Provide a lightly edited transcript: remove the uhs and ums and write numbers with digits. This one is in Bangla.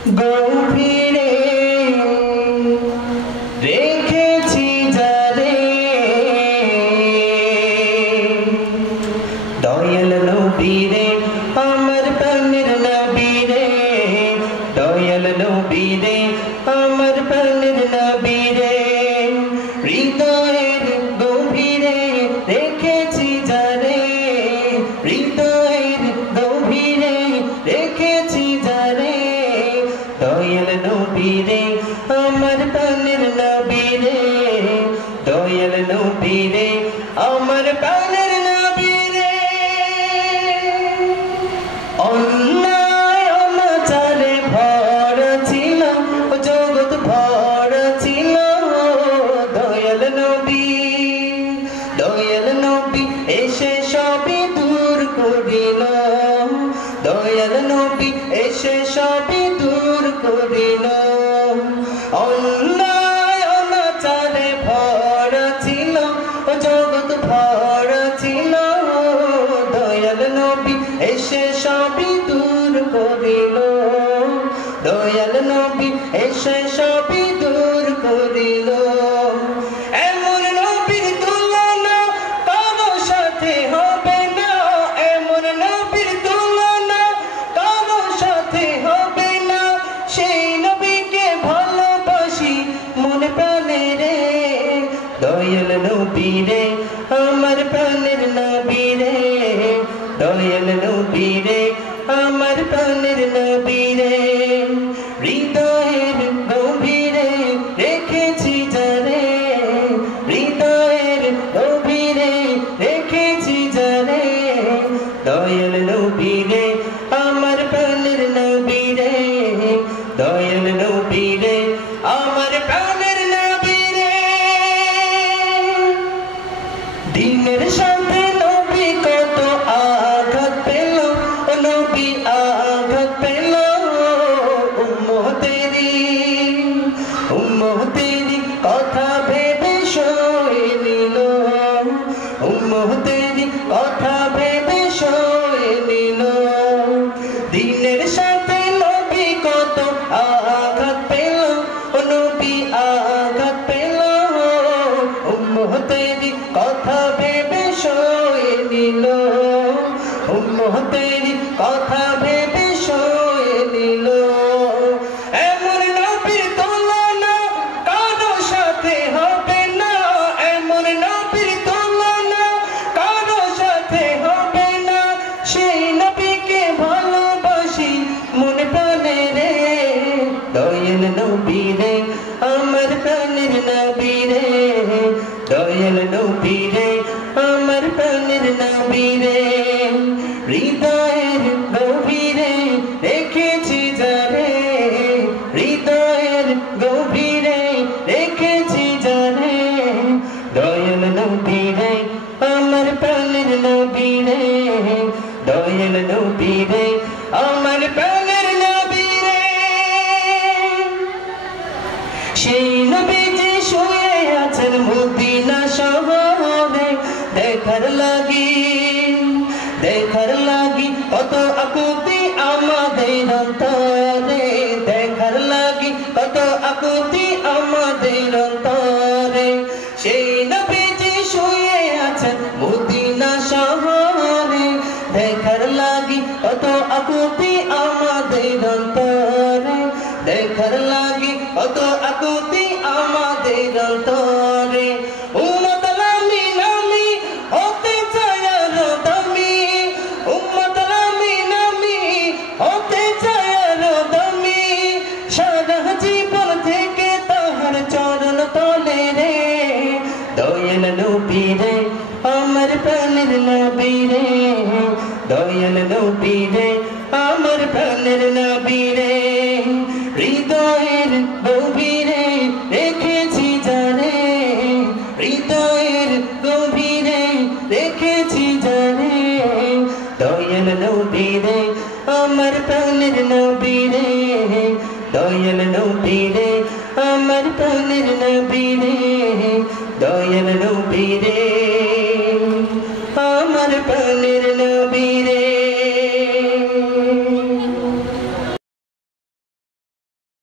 গভীরে রেখেছি যারে দয়াল নবীরে আমার প্রাণের নবীরে দয়াল নবীরে আমার প্রাণের নবীরে হৃদয়ের গভীরে রেখেছি যারে হৃদয়ের গভীরে রেখেছি যারে দয়াল নবীরে আমার প্রাণের নবীরে দয়াল নবীরে আমার প্রাণের নবীরে অন্যায় অনাচারে ভরা ছিল জগৎ ভরা ছিল দয়াল নবী এসে সবই দূর করিল দয়াল নবী এসে সবই দূর করিল অন্যায় অনাচারে ভরা ছিল জগৎ ভরা ছিল দয়াল নবী এসে সবই দূর করিল দয়াল নবী এসে সবই দূর করিল এমন নবীর তুলনা কারো সাথে হবে না এমন নবীর তুলনা কারো সাথে হবে না সেই নবীকে ভালোবাসি মনে প্রাণে রে দয়াল নবীরে আমার প্রাণের নবীরে দয়াল নবীরে আমার প্রাণের নবীরে হৃদয়ের গভীরে রেখেছি যারে হৃদয়ের গভীরে রেখেছি যারে দয়াল নবীরে আমার প্রাণের নবীরে দয়াল নবীরে আমার প্রাণের নবীরে দিনের সাথে নবী কত আঘাত পেল নবী আঘাত পেল উম্মতেরি কথা ভেবে সয়ে নিল উম্মতেরি কথা ভেবে সয়ে নিল দিনের সাথে নবী কত আঘাত পেল নবী আঘাত পেল উম্মতেরি কথা ভেবে সয়ে নিল উম্মতেরি কথা ভেবে সয়ে নিল এমন নবীর তুলনা কারো সাথে হবে না এমন নবীর তুলনা কারো সাথে হবে না সেই নবীকে ভালোবাসি মনে প্রাণে রে দয়াল নবীরে আমার প্রাণের নবীরে দয়াল নবীরে আমার প্রাণের নবীরে হৃদয়ের গভীরে রেখেছি যারে হৃদয়ের গভীরে রেখেছি যারে দয়াল নবীরে আমার প্রাণের নবীরে দয়াল নবীরে আমার প্রাণের নবীরে সেই নবী যে শুয়ে আছেন মদিনা শহরে দেখার লাগি কত আকুতি আমাদের অন্তরে দেখার লাগি কত আকুতি আমাদের অন্তরে সেই নবী যে শুয়ে আছেন মদিনা শহরে দেখার লাগি কত আকুতি আমাদের অন্তরে দেখার লাগি কত আকুতি আমাদের অন্তরে উম্মত লামি নামি হতে চায় আরো দামি উম্মত লামি নামি হতে চায় আরো দামি সারা জীবন থেকে তাহার চরণ তলে রে দয়াল নবীরে আমার প্রাণের নবীরে দয়াল নবীরে আমার প্রাণের নবীরে হৃদয়ের গভীরে রেখেছি যারে হৃদয়ের গভীরে রেখেছি যারে দয়াল নবীরে আমার প্রাণের নবীরে দয়াল নবীরে আমার প্রাণের নবীরে দয়াল